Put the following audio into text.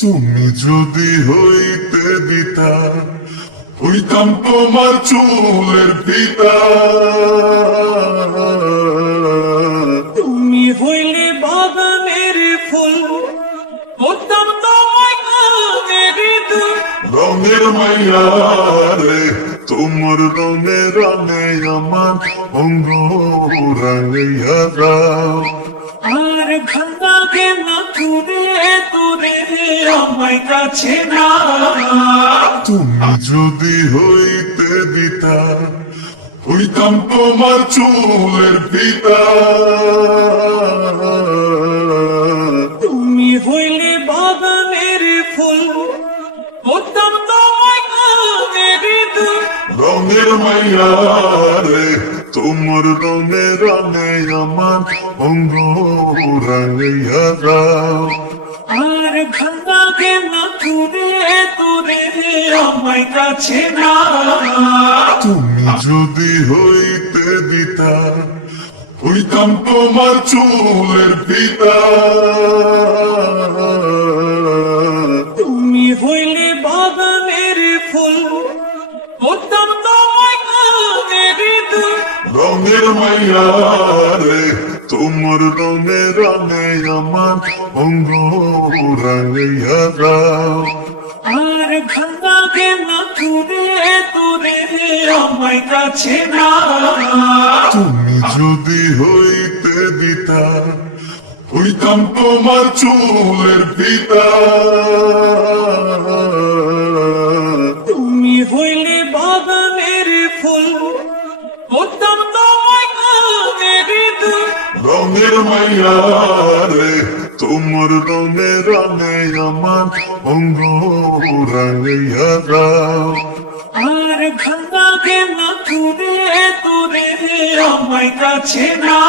তুমি যদি হইতে দিতা হইতাম তোমার চুলের পিতা। তুমি হইলে বাগানের ফুল কামের দুল। রঙের মাইয়া রে তোমার রঙে রঙে আমার অঙ্গ রাঙিয়া দাও আমায় কাছে না। তুমি যদি হইতে দিতা হইতাম তোমার চুলের পিতা। তুমি হইলে বাগানের ফুল উত্তম তোমায় রঙের মাইয়া রে তোমার রঙে রঙে আমার অঙ্গ আর ভাঙা কেন তুরে তুরে আমায় কাছে না। তুমি যদি হইতে দিতা হইতাম তোমার চুলের পিতা তুমি হইলে বাগানের ফুল উত্তম তোমায় কামের রঙের মাইয়া তোমার রঙে রঙে আমার অঙ্গ আর তুরে তুরে কাছে না। তুমি যদি হইতে দিতা হইতাম তোমার চুলের পিতা। তুমি হইলে বাগানের ফুল দুল রঙের মাইয়া রে তোমার রঙে রঙে আমার অঙ্গ রাঙিয়া দাও আর ভাঙা না তুরে তুরে আমায় কাছে না।